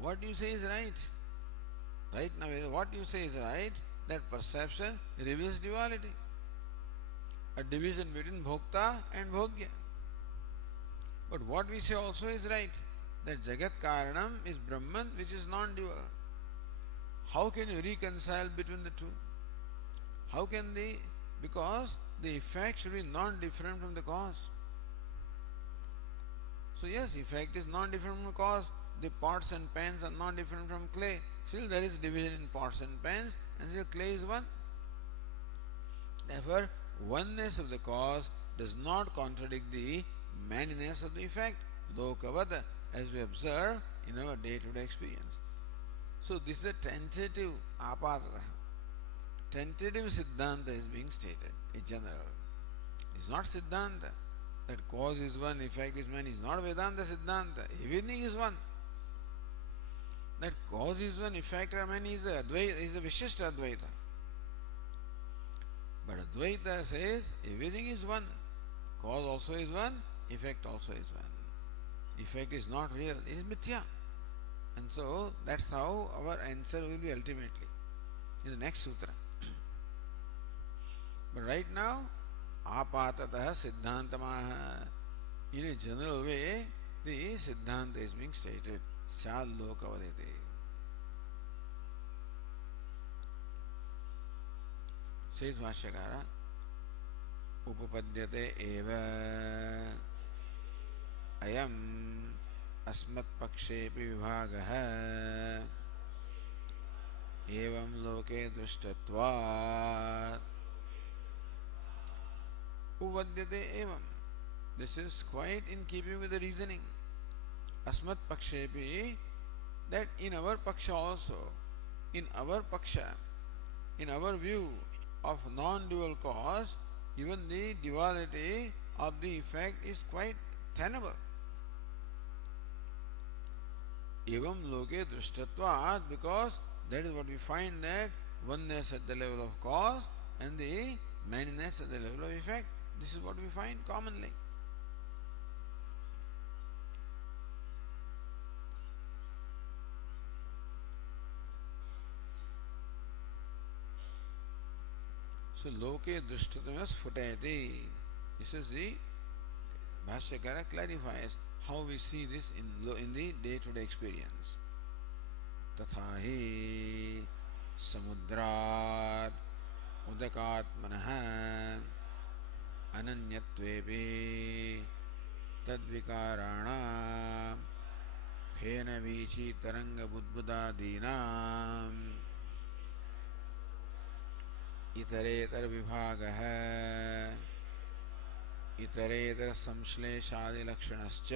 what you say is right. Right now, what you say is right, that perception reveals duality, a division between Bhokta and Bhogya. But what we say also is right, that Jagat Karanam is Brahman, which is non-dual. How can you reconcile between the two? How can because the effect should be non-different from the cause. So yes, effect is non-different from the cause. The pots and pans are non-different from clay. Still there is division in pots and pans, and still clay is one. Therefore, oneness of the cause does not contradict the manyness of the effect, lokavada, as we observe in our day-to-day experience. So this is a tentative apatata. Tentative Siddhanta is being stated, a general. It's not Siddhanta. That cause is one, effect is many. It's not Vedanta Siddhanta. Everything is one. That cause is one, effect are many is a Advaita, is a Vishishta Advaita. But Advaita says everything is one. Cause also is one, effect also is one. Effect is not real, it is mithya. And so that's how our answer will be ultimately in the next sutra. But right now, apatataha siddhantamaha. In a general way, the siddhanta is being stated. Syallokavadete. Says Vashyakara, upapadyate eva ayam अस्मत्पक्षेऽपि विभागः एवं लोके दृष्टत्वात् उपपद्यते एवं. This is quite in keeping with the reasoning. Asmatpakshepi, that in our paksha also, in our paksha, in our view of non-dual cause, even the duality of the effect is quite tenable. Evam loke drishtatvat, because that is what we find, that oneness at the level of cause and the manyness at the level of effect. This is what we find commonly. So loke drishtatvam sphutayati. This is the Bhashyakara clarifies how we see this in the day-to-day experience. Tathahi samudrat udakatmanah ananyatvepi tadvikarana phena vichi taranga budbudadinam iteretar vibhagah इतरेतर संश्लेषादि लक्षणश्च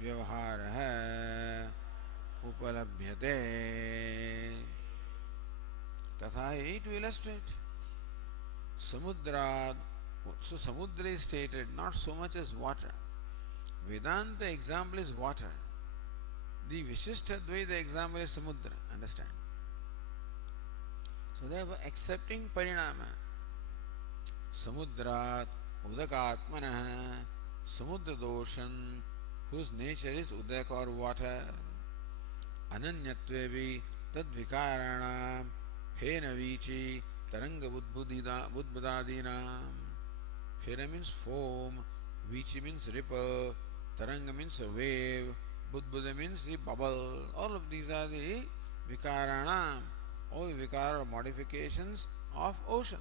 व्यवहारः उपलभ्यते. तथा to illustrate samudrat. So samudra is stated not so much as water. Vedanta example is water. The Vishishtadvaita example is samudra. Understand? So therefore accepting parinama. Samudrat udakatmanah, samudra doshan, whose nature is udak or water. Ananyatvevi tadvikaranam phena vichi taranga budbudadinam. Phena means foam, vichi means ripple, taranga means a wave, budbuda means the bubble. All of these are the vikaranam, all vikara modifications of ocean,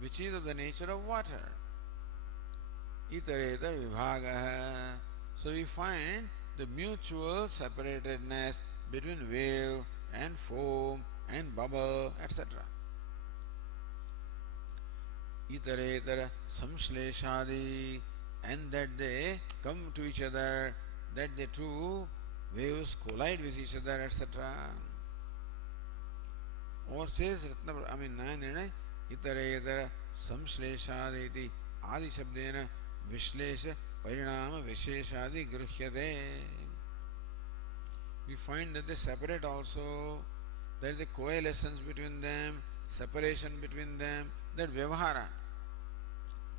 which is of the nature of water. Itareta vibhagah. So we find the mutual separatedness between wave and foam and bubble, etc. Itaretara samshleshadi, and that they come to each other, that the two waves collide with each other, etc. Or says Ratna, इतरेतर संश्लेषादि आदि शब्देन विश्लेष परिणाम विशेषादि गृह्यते. We find that they separate also, there is a coalescence between them, separation between them, that vyavahara.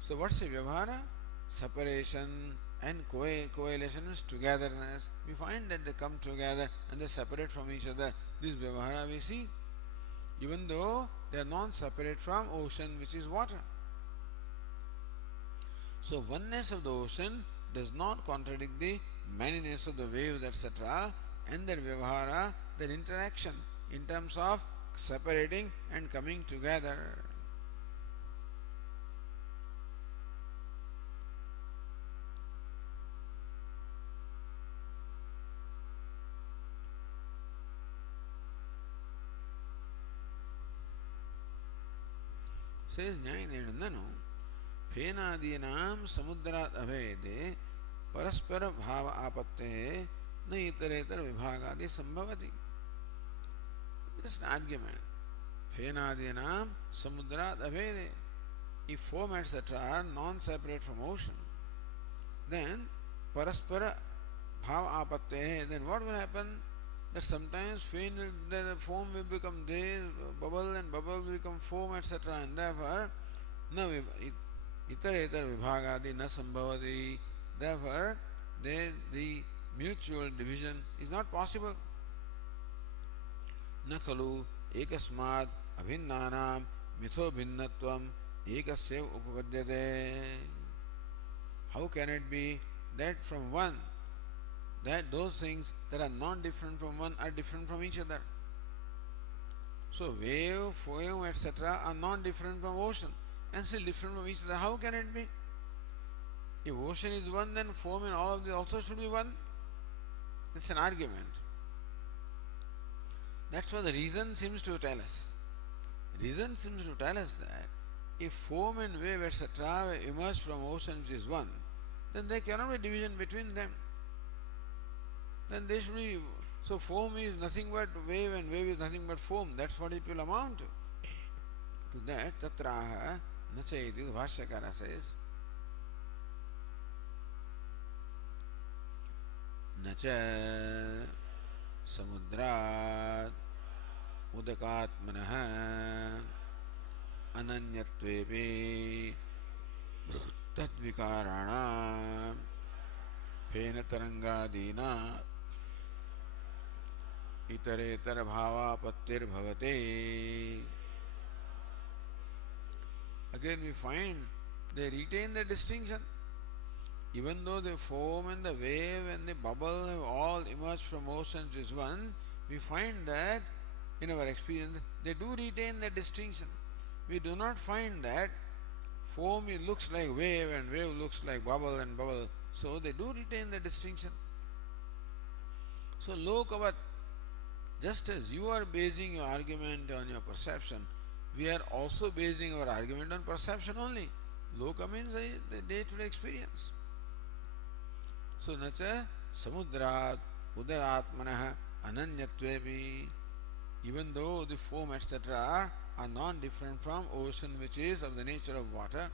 So what's a vyavahara? Separation and coalescence is togetherness. We find that they come together and they separate from each other. This vyavahara we see, even though they are non-separate from ocean, which is water. So oneness of the ocean does not contradict the manyness of the waves, etc., and their vyavahara, their interaction in terms of separating and coming together. Says Nyayanenandano, फेनादीनां समुद्रात् अभेदे परस्पर भाव आपत्तेः न इतरेतर विभागादि संभवति. Just an argument. फेनादीनां समुद्रात् अभेदे. If foam etc. are non-separate from ocean, then paraspara bhav apatteः, then what will happen? That sometimes the foam will become this bubble and bubble will become foam, etc. And therefore, no itaretar vibhagadi na sambhavati. Therefore, the mutual division is not possible. न खलु एकस्माद् अभिन्नानां मिथो भिन्नत्वम् एकस्यैव उपपद्यते. How can it be that from one, that those things that are not different from one are different from each other? So wave, foam, etc. are not different from ocean and still different from each other. How can it be? If ocean is one, then foam and all of these also should be one. It's an argument. That's what the reason seems to tell us. Reason seems to tell us that if foam and wave, etc. emerge from ocean which is one, then there cannot be division between them. Then they should be. So foam is nothing but wave and wave is nothing but foam. That's what it will amount to. To that, tatraha nacha iti, the Bhashyakara says, nacha samudrat udakatmanah ananyatvepi tadvikarana fan तरंगादीना इतरेतर भावापत्तिर्भवते. Again we find they retain the distinction. Even though the foam and the wave and the bubble have all emerged from ocean which is one, we find that in our experience they do retain the distinction. We do not find that foam looks like wave and wave looks like bubble and bubble. So they do retain the distinction. So lokavat, just as you are basing your argument on your perception, we are also basing our argument on perception only. Loka means the day-to-day experience. So nacha samudrat udaratmanah ananyatvepi, even though the foam etc. are non-different from ocean which is of the nature of water,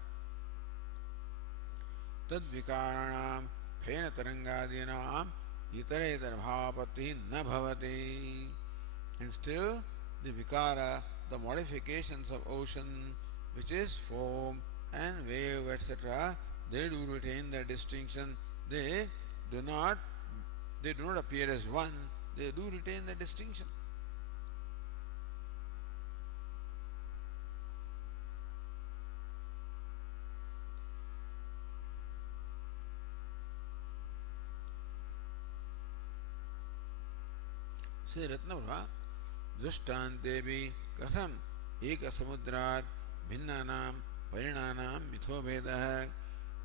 tad vikaranam phena tarangadinam itaretar bhavapatti na bhavati. And still the vikara, the modifications of ocean which is foam and wave etc., they do retain their distinction. They do not appear as one, they do retain the distinction. Say Ratnavra, दृष्टान्तेऽपि कथम् एकसमुद्रात् भिन्नानां परिणानां मिथो भेदः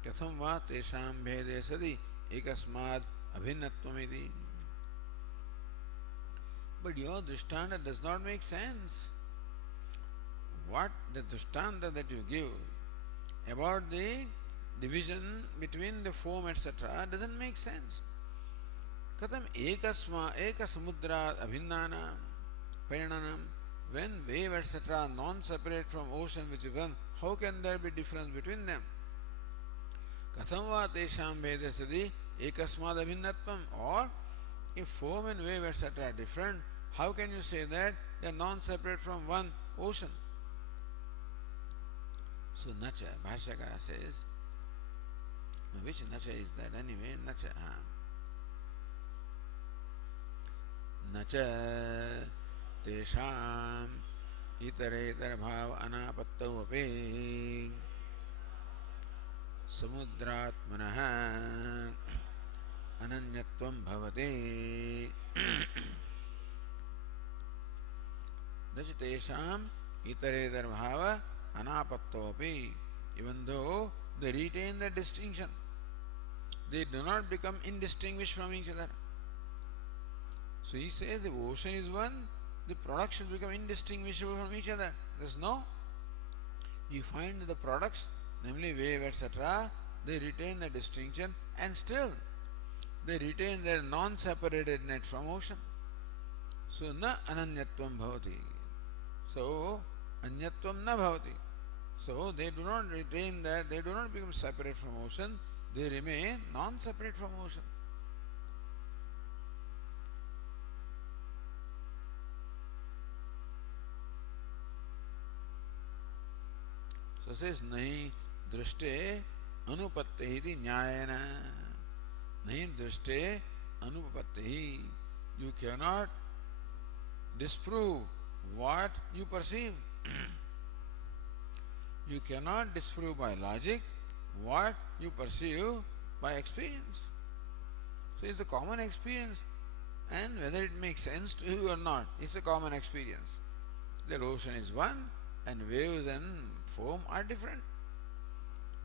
कथं वा तेषां भेदे सति एकस्माद् अभिन्नत्वमिति. But your drishtanta does not make sense. What the drishtanta that you give about the division between the foam etc. doesn't make sense. Katham eka samudra abhinnanam parinanam, when wave etc. are non-separate from ocean which is one, how can there be difference between them? Katham va tesham bhede sadi ekasmad abhinnatvam, or if foam and wave etc. are different, how can you say that they are non-separate from one ocean? So nacha, Bhashyakara says, now which nacha is that anyway? Nacha, nacha tesham itaretar bhav anapattau api samudratmanah ananyatvam bhavati. Nacha tesham itaretar bhava anapatto api, even though they retain the distinction, they do not become indistinguished from each other. So he says the ocean is one, the products should become indistinguishable from each other. There's no. You find that the products, namely wave etc., they retain the distinction and still they retain their non-separatedness from ocean. So na ananyatvam bhavati. So anyatvam na bhavati. So they do not retain that, they do not become separate from ocean, they remain non-separate from ocean. So says nahi drishte anupatte iti nyayana. nahi drishte anupapatti. You cannot disprove what you perceive. You cannot disprove by logic what you perceive by experience. So it's a common experience, and whether it makes sense to you or not, it's a common experience. The ocean is one, and waves and foam are different.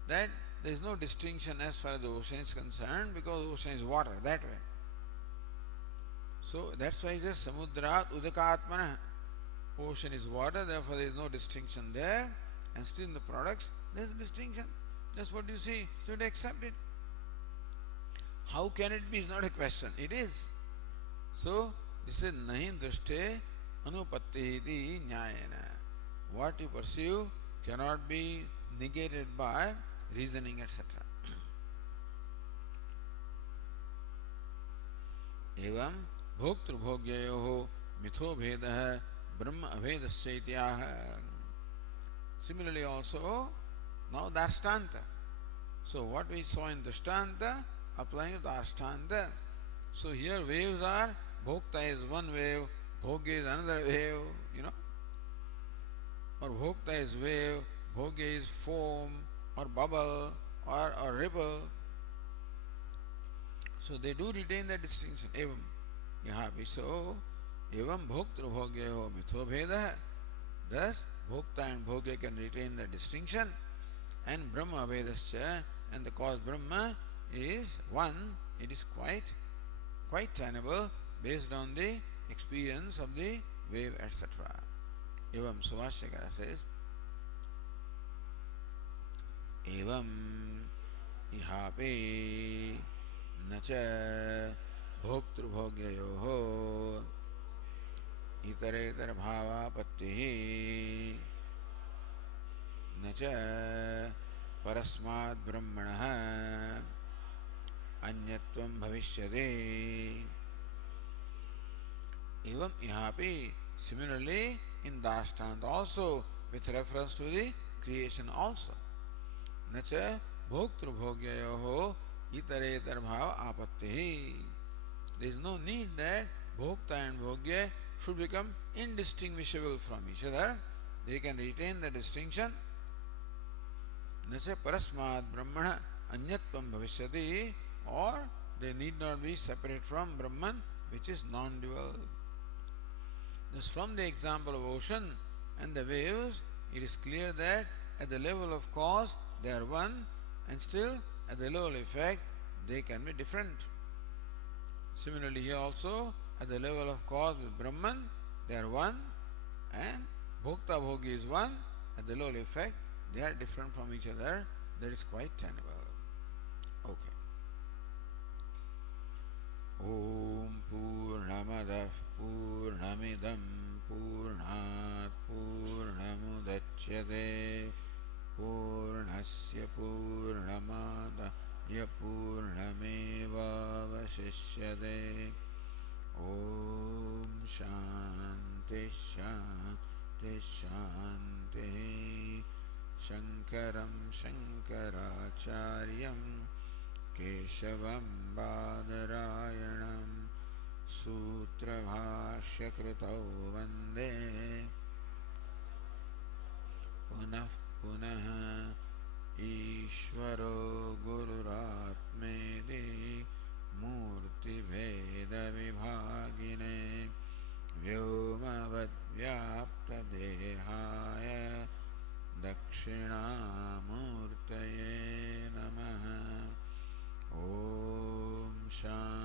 That there is no distinction as far as the ocean is concerned, because ocean is water that way. So that's why it says samudrat udakatmana. Ocean is water, therefore there is no distinction there, and still in the products there is a distinction. That's what you see, so you accept it. How can it be? Is not a question. It is. So this is nahi drishte anupatti iti nyayena. What you perceive cannot be negated by reasoning, etc. एवं भोक्तृभोग्ययोः मिथो भेदः ब्रह्म अभेदस्य इत्याह. Similarly also, now Dashtanta. So what we saw in Dashtanta, applying to Dashtanta. So here waves are, Bhokta is one wave, Bhogya is another wave, or Bhokta is wave, Bhogya is foam, or bubble, or ripple. So they do retain that distinction. Evam. Yahapi. So, evam bhoktru bhogyaho mitho bheda. Thus, bhokta and bhogya can retain the distinction. And Brahma Vedascha, and the cause Brahma is one. It is quite tenable based on the experience of the wave, etc. Evam Subhashyakara says, evam ihape नच भोक्तृभोग्ययोः इतरेतर भावापत्तिः न च परस्माद् ब्रह्मणः अन्यत्वं भविष्यति. एवं इहापि, similarly in Dashtanta also, with reference to the creation also. न च भोक्तृभोग्ययोः itaretar bhava apatti. There is no need that bhokta and bhogya should become indistinguishable from each other. They can retain the distinction. Nase parasmad brahmana anyatvam bhavishyati, or they need not be separate from Brahman, which is non-dual. Thus from the example of ocean and the waves, it is clear that at the level of cause they are one, and still at the level of effect they can be different. Similarly here also, at the level of cause with Brahman they are one, and Bhokta Bhogi is one. At the level of effect they are different from each other. That is quite tenable. Okay. Om Purnamadah Purnamidam Purnat Purnamudachyate Purnasya Purnamadaya Purnamevavashishyate. Om Shanti Shanti Shanti. Shankaram Shankaracharyam Keshavam Badarayanam Sutrabhashyakritau Vande Punah Punah Ishvaro Gururatmedi Murti Veda Vibhagine Vyomavad Vyapta Dehaya Dakshinamurtaye Namaha. Om Shanti